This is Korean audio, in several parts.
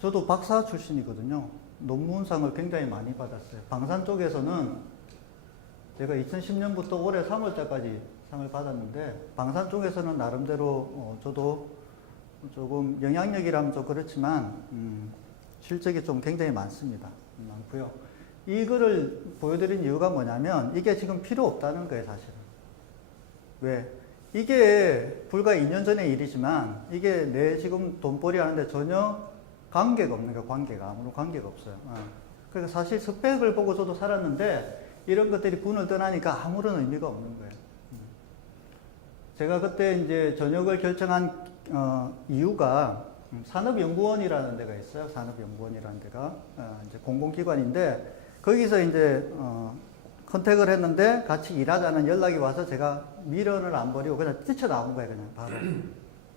저도 박사 출신이거든요. 논문상을 굉장히 많이 받았어요. 방산 쪽에서는 제가 2010년부터 올해 3월달까지 상을 받았는데, 방산 쪽에서는 나름대로 저도 조금 영향력이라면 좀 그렇지만 실적이 좀 굉장히 많습니다. 많고요. 이거를 보여드린 이유가 뭐냐면 이게 지금 필요 없다는 거예요, 사실은. 왜? 이게 불과 2년 전의 일이지만 이게 내 지금 돈벌이 하는데 전혀 관계가 없는 거예요. 관계가. 아무런 관계가 없어요. 그래서 사실 스펙을 보고 저도 살았는데 이런 것들이 군을 떠나니까 아무런 의미가 없는 거예요. 제가 그때 이제 전역을 결정한 이유가 산업연구원이라는 데가 있어요. 산업연구원이라는 데가 이제 공공기관인데 거기서 이제 컨택을 했는데 같이 일하자는 연락이 와서 제가 미련을 안 버리고 그냥 뛰쳐나온 거예요. 그냥 바로.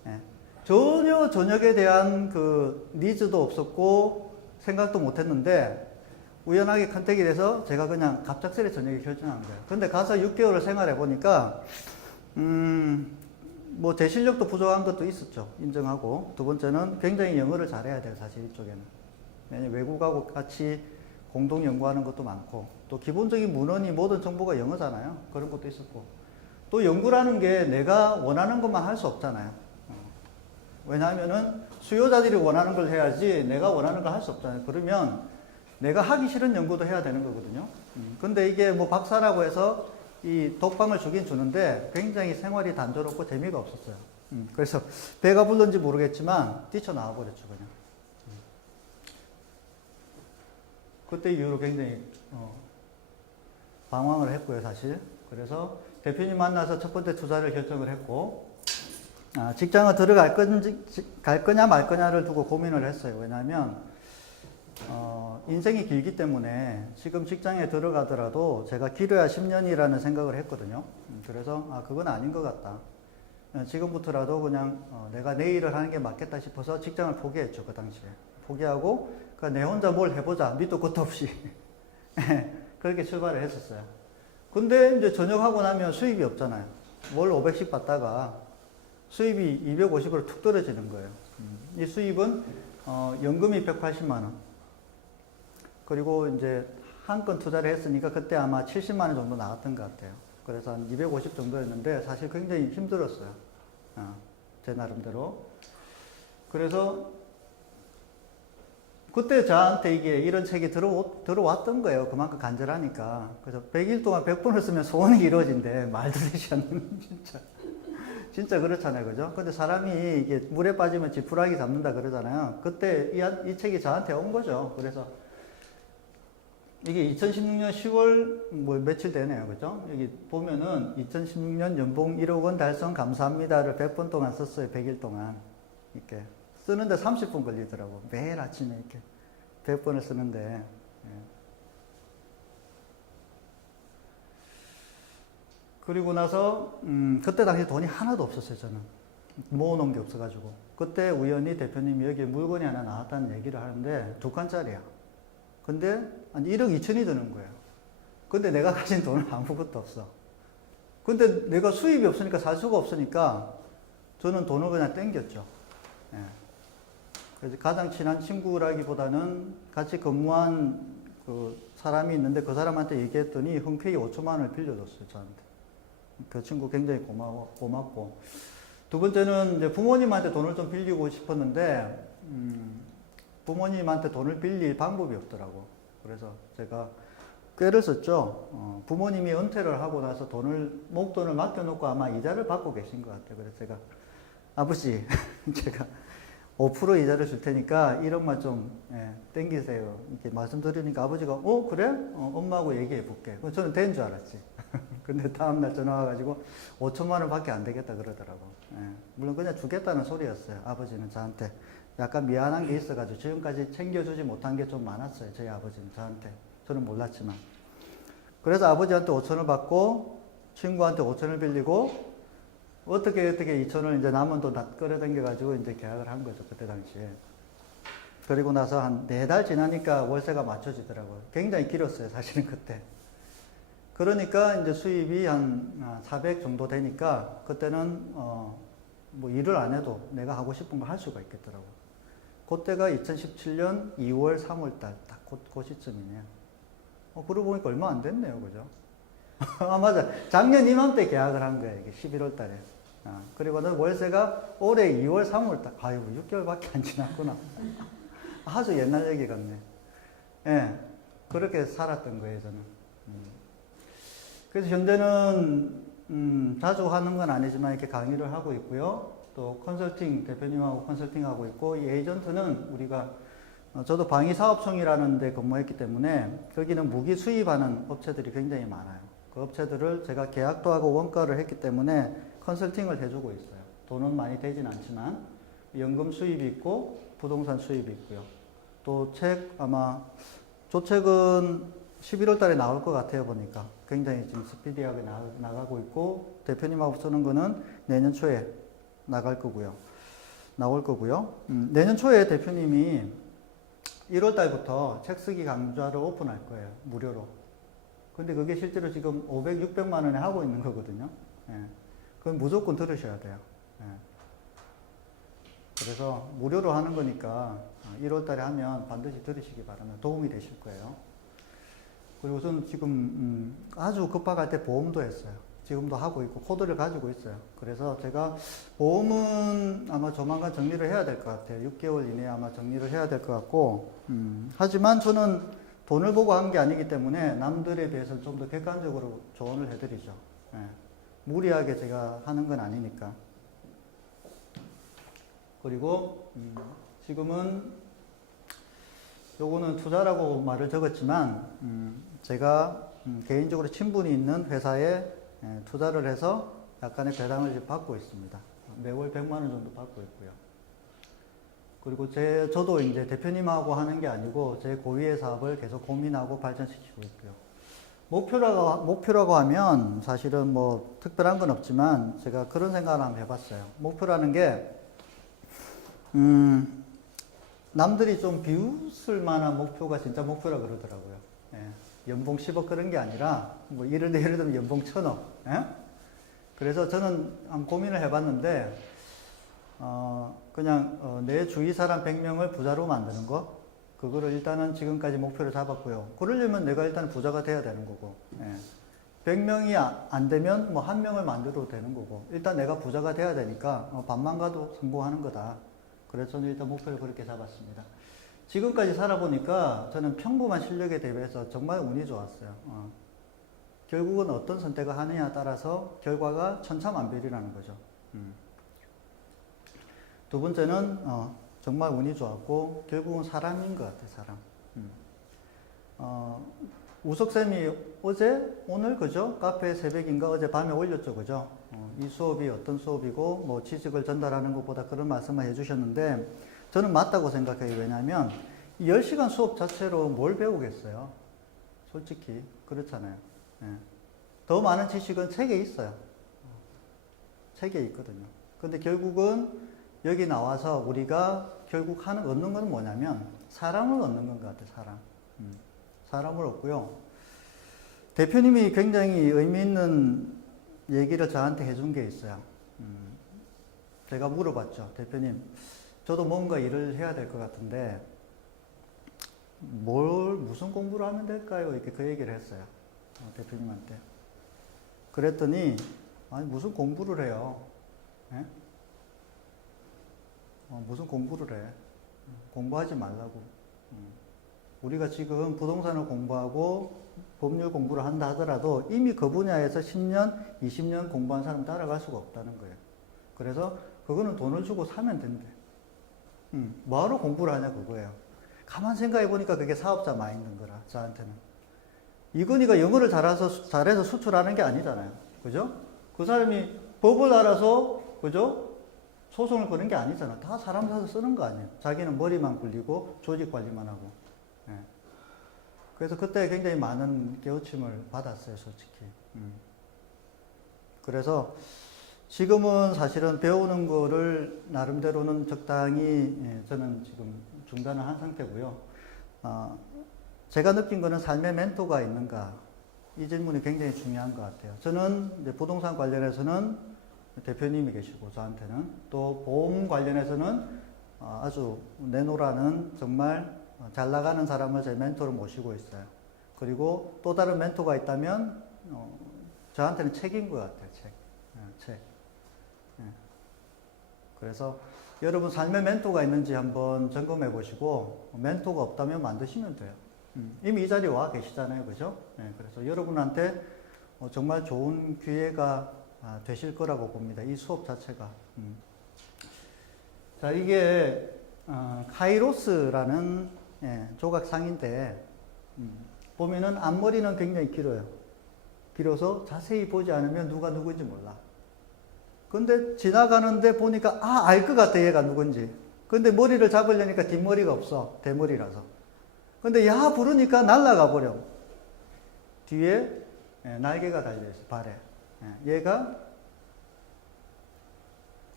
예. 전혀 전역에 대한 그 니즈도 없었고 생각도 못 했는데 우연하게 컨택이 돼서 제가 그냥 갑작스레 전역을 결정한 거예요. 근데 가서 6개월을 생활해 보니까 뭐 제 실력도 부족한 것도 있었죠. 인정하고. 두 번째는 굉장히 영어를 잘해야 돼요. 사실 이쪽에는. 왜냐면 외국하고 같이 공동 연구하는 것도 많고 또 기본적인 문헌이 모든 정보가 영어잖아요. 그런 것도 있었고 또 연구라는 게 내가 원하는 것만 할 수 없잖아요. 왜냐하면은 수요자들이 원하는 걸 해야지 내가 원하는 걸 할 수 없잖아요. 그러면 내가 하기 싫은 연구도 해야 되는 거거든요. 근데 이게 뭐 박사라고 해서 이 독방을 주긴 주는데 굉장히 생활이 단조롭고 재미가 없었어요. 그래서 배가 불른지 모르겠지만 뛰쳐나와 버렸죠, 그냥. 그때 이후로 굉장히 방황을 했고요, 사실. 그래서 대표님 만나서 첫 번째 투자를 결정을 했고 직장을 들어갈 갈 거냐 말 거냐를 두고 고민을 했어요. 왜냐하면 인생이 길기 때문에 지금 직장에 들어가더라도 제가 길어야 10년이라는 생각을 했거든요. 그래서 그건 아닌 것 같다. 지금부터라도 그냥 내가 내 일을 하는 게 맞겠다 싶어서 직장을 포기했죠. 그 당시에. 포기하고 내 혼자 뭘 해보자. 밑도 끝도 없이. 그렇게 출발을 했었어요. 근데 이제 전역하고 나면 수입이 없잖아요. 월 500씩 받다가 수입이 250으로 툭 떨어지는 거예요. 이 수입은 연금이 180만 원. 그리고 이제 한 건 투자를 했으니까 그때 아마 70만 원 정도 나왔던 것 같아요. 그래서 한 250 정도였는데 사실 굉장히 힘들었어요. 제 나름대로. 그래서 그때 저한테 이게 이런 책이 들어왔던 거예요. 그만큼 간절하니까. 그래서 100일 동안 100번을 쓰면 소원이 이루어진대. 말도 되지 않는, 진짜. 진짜 그렇잖아요. 그죠? 근데 사람이 이게 물에 빠지면 지푸라기 잡는다 그러잖아요. 그때 이 책이 저한테 온 거죠. 그래서 이게 2016년 10월 뭐 며칠 되네요. 그죠? 여기 보면은 2016년 연봉 1억 원 달성 감사합니다를 100번 동안 썼어요. 100일 동안. 이렇게. 쓰는데 30분 걸리더라고. 매일 아침에 이렇게 100번을 쓰는데. 예. 그리고 나서 그때 당시 돈이 하나도 없었어요. 저는 모아놓은 게 없어가지고. 그때 우연히 대표님이 여기에 물건이 하나 나왔다는 얘기를 하는데 2칸짜리야. 근데 한 1억 2천이 드는 거예요. 근데 내가 가진 돈은 아무것도 없어. 근데 내가 수입이 없으니까 살 수가 없으니까 저는 돈을 그냥 땡겼죠. 예. 그래서 가장 친한 친구라기보다는 같이 근무한 그 사람이 있는데 그 사람한테 얘기했더니 흔쾌히 5천만 원을 빌려줬어요, 저한테. 그 친구 굉장히 고맙고. 두 번째는 이제 부모님한테 돈을 좀 빌리고 싶었는데, 부모님한테 돈을 빌릴 방법이 없더라고. 그래서 제가 꾀를 썼죠. 부모님이 은퇴를 하고 나서 목돈을 맡겨놓고 아마 이자를 받고 계신 것 같아요. 그래서 제가, 아버지, 제가 5% 이자를 줄 테니까 1억만 좀 땡기세요. 이렇게 말씀드리니까 아버지가 그래? 엄마하고 얘기해 볼게. 저는 된 줄 알았지. 근데 다음날 전화 와가지고 5천만 원밖에 안 되겠다 그러더라고. 물론 그냥 주겠다는 소리였어요. 아버지는 저한테 약간 미안한 게 있어가지고 지금까지 챙겨주지 못한 게 좀 많았어요. 저희 아버지는 저한테. 저는 몰랐지만. 그래서 아버지한테 5천을 받고 친구한테 5천을 빌리고 어떻게 2천을 이제 남은 돈 다 끌어당겨가지고 이제 계약을 한 거죠. 그때 당시에. 그리고 나서 한 4달 지나니까 월세가 맞춰지더라고요. 굉장히 길었어요. 사실은 그때. 그러니까 이제 수입이 한 400 정도 되니까 그때는 뭐 일을 안 해도 내가 하고 싶은 거 할 수가 있겠더라고요. 그때가 2017년 2월, 3월 달, 딱 그 시점이네요. 그러고 보니까 얼마 안 됐네요. 그죠? 아, 맞아. 작년 이맘때 계약을 한 거예요. 이게 11월 달에. 그리고는 월세가 올해 2월, 3월 달. 아이고, 6개월밖에 안 지났구나. 아주 옛날 얘기 같네. 예. 그렇게 살았던 거예요, 저는. 그래서 현재는, 자주 하는 건 아니지만 이렇게 강의를 하고 있고요. 또 컨설팅, 대표님하고 컨설팅하고 있고, 이 에이전트는 우리가, 저도 방위사업청이라는 데 근무했기 때문에 거기는 무기 수입하는 업체들이 굉장히 많아요. 그 업체들을 제가 계약도 하고 원가를 했기 때문에 컨설팅을 해주고 있어요. 돈은 많이 되진 않지만 연금 수입이 있고 부동산 수입이 있고요. 또 아마 조책은 11월 달에 나올 것 같아요. 보니까 굉장히 지금 스피디하게 나가고 있고, 대표님하고 쓰는 거는 내년 초에 나올 거고요. 내년 초에 대표님이 1월 달부터 책 쓰기 강좌를 오픈할 거예요. 무료로. 근데 그게 실제로 지금 500, 600만 원에 하고 있는 거거든요. 예. 그건 무조건 들으셔야 돼요. 예. 그래서 무료로 하는 거니까 1월 달에 하면 반드시 들으시기 바랍니다. 도움이 되실 거예요. 그리고 우선 지금 아주 급박할 때 보험도 했어요. 지금도 하고 있고 코드를 가지고 있어요. 그래서 제가 보험은 아마 조만간 정리를 해야 될 것 같아요. 6개월 이내에 아마 정리를 해야 될 것 같고, 하지만 저는 돈을 보고 한 게 아니기 때문에 남들에 비해서 좀 더 객관적으로 조언을 해드리죠. 예. 무리하게 제가 하는 건 아니니까. 그리고 지금은 요거는 투자라고 말을 적었지만 제가 개인적으로 친분이 있는 회사에 투자를 해서 약간의 배당을 받고 있습니다. 매월 100만 원 정도 받고 있고요. 그리고 저도 이제 대표님하고 하는 게 아니고 제 고유의 사업을 계속 고민하고 발전시키고 있고요. 목표라고 하면 사실은 뭐 특별한 건 없지만 제가 그런 생각을 한번 해봤어요. 목표라는 게, 남들이 좀 비웃을 만한 목표가 진짜 목표라 그러더라고요. 예. 연봉 10억 그런 게 아니라, 뭐 예를 들면 연봉 1000억. 예? 그래서 저는 한번 고민을 해봤는데, 그냥 내 주위 사람 100명을 부자로 만드는 거, 그거를 일단은 지금까지 목표를 잡았고요. 그러려면 내가 일단 부자가 돼야 되는 거고, 예. 100명이 안 되면 뭐 1명을 만들어도 되는 거고, 일단 내가 부자가 돼야 되니까 반만 가도 성공하는 거다. 그래서 저는 일단 목표를 그렇게 잡았습니다. 지금까지 살아보니까 저는 평범한 실력에 대비해서 정말 운이 좋았어요. 결국은 어떤 선택을 하느냐에 따라서 결과가 천차만별이라는 거죠. 두 번째는 정말 운이 좋았고 결국은 사람인 것 같아요. 사람. 우석쌤이 오늘 그죠? 카페 새벽인가 어제 밤에 올렸죠. 그죠? 이 수업이 어떤 수업이고 뭐 지식을 전달하는 것보다 그런 말씀을 해주셨는데 저는 맞다고 생각해요. 왜냐하면 10시간 수업 자체로 뭘 배우겠어요? 솔직히 그렇잖아요. 예. 더 많은 지식은 책에 있어요. 책에 있거든요. 근데 결국은 여기 나와서 우리가 결국 얻는 건 뭐냐면 사람을 얻는 건 것 같아요. 사람. 사람을 얻고요. 대표님이 굉장히 의미 있는 얘기를 저한테 해준 게 있어요. 제가 물어봤죠. 대표님, 저도 뭔가 일을 해야 될 것 같은데 무슨 공부를 하면 될까요? 이렇게 그 얘기를 했어요. 대표님한테. 그랬더니 아니 무슨 공부를 해요? 예? 무슨 공부를 해? 공부하지 말라고. 우리가 지금 부동산을 공부하고 법률 공부를 한다 하더라도 이미 그 분야에서 10년, 20년 공부한 사람 따라갈 수가 없다는 거예요. 그래서 그거는 돈을 주고 사면 된대. 뭐하러 공부를 하냐 그거예요. 가만 생각해 보니까 그게 사업자 마인드인 거라 저한테는. 이건희가 영어를 잘해서 수출하는 게 아니잖아요. 그죠? 그 사람이 법을 알아서 그죠? 소송을 거는 게 아니잖아. 다 사람 사서 쓰는 거 아니에요. 자기는 머리만 굴리고 조직 관리만 하고. 예. 그래서 그때 굉장히 많은 깨우침을 받았어요, 솔직히. 그래서 지금은 사실은 배우는 거를 나름대로는 적당히 저는 지금 중단을 한 상태고요. 제가 느낀 거는 삶의 멘토가 있는가. 이 질문이 굉장히 중요한 것 같아요. 저는 이제 부동산 관련해서는 대표님이 계시고 저한테는 또 보험 관련해서는 아주 내노라는 정말 잘 나가는 사람을 제 멘토로 모시고 있어요. 그리고 또 다른 멘토가 있다면 저한테는 책인 것 같아요. 책. 그래서 여러분 삶에 멘토가 있는지 한번 점검해 보시고 멘토가 없다면 만드시면 돼요. 이미 이 자리에 와 계시잖아요. 그죠? 그래서 여러분한테 정말 좋은 기회가 되실 거라고 봅니다. 이 수업 자체가. 자, 이게 카이로스라는 조각상인데 보면은 앞머리는 굉장히 길어요. 길어서 자세히 보지 않으면 누가 누구인지 몰라. 근데 지나가는데 보니까 알 것 같아 얘가 누군지. 근데 머리를 잡으려니까 뒷머리가 없어. 대머리라서. 근데 야 부르니까 날아가 버려. 뒤에 날개가 달려있어. 발에. 얘가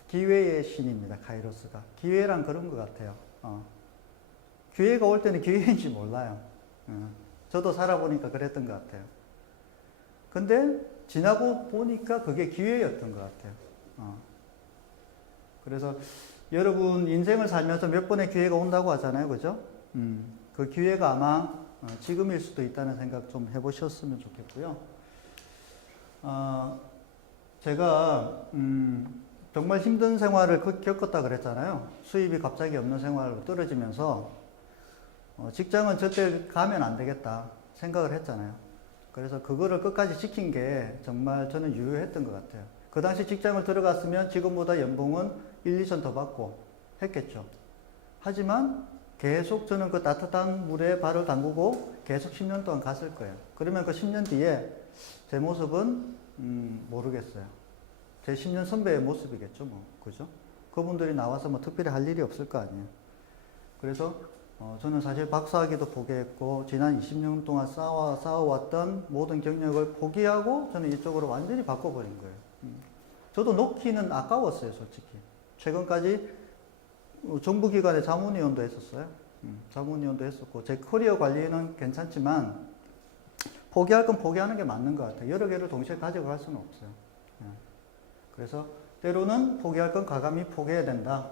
기회의 신입니다. 카이로스가. 기회란 그런 것 같아요. 기회가 올 때는 기회인지 몰라요. 저도 살아보니까 그랬던 것 같아요. 근데 지나고 보니까 그게 기회였던 것 같아요. 그래서 여러분 인생을 살면서 몇 번의 기회가 온다고 하잖아요. 그죠? 그 기회가 아마 지금일 수도 있다는 생각 좀 해보셨으면 좋겠고요. 제가 정말 힘든 생활을 겪었다 그랬잖아요. 수입이 갑자기 없는 생활로 떨어지면서 직장은 절대 가면 안 되겠다 생각을 했잖아요. 그래서 그거를 끝까지 지킨 게 정말 저는 유효했던 것 같아요. 그 당시 직장을 들어갔으면 지금보다 연봉은 1, 2천 더 받고 했겠죠. 하지만 계속 저는 그 따뜻한 물에 발을 담그고 계속 10년 동안 갔을 거예요. 그러면 그 10년 뒤에 제 모습은 모르겠어요. 제 10년 선배의 모습이겠죠, 뭐. 그죠? 그분들이 나와서 뭐 특별히 할 일이 없을 거 아니에요. 그래서 저는 사실 박사학위도 포기했고 지난 20년 동안 쌓아왔던 모든 경력을 포기하고 저는 이쪽으로 완전히 바꿔버린 거예요. 저도 놓기는 아까웠어요, 솔직히. 최근까지 정부기관의 자문위원도 했었어요. 자문위원도 했었고 제 커리어 관리는 괜찮지만 포기할 건 포기하는 게 맞는 것 같아요. 여러 개를 동시에 가지고 갈 수는 없어요. 그래서 때로는 포기할 건 과감히 포기해야 된다.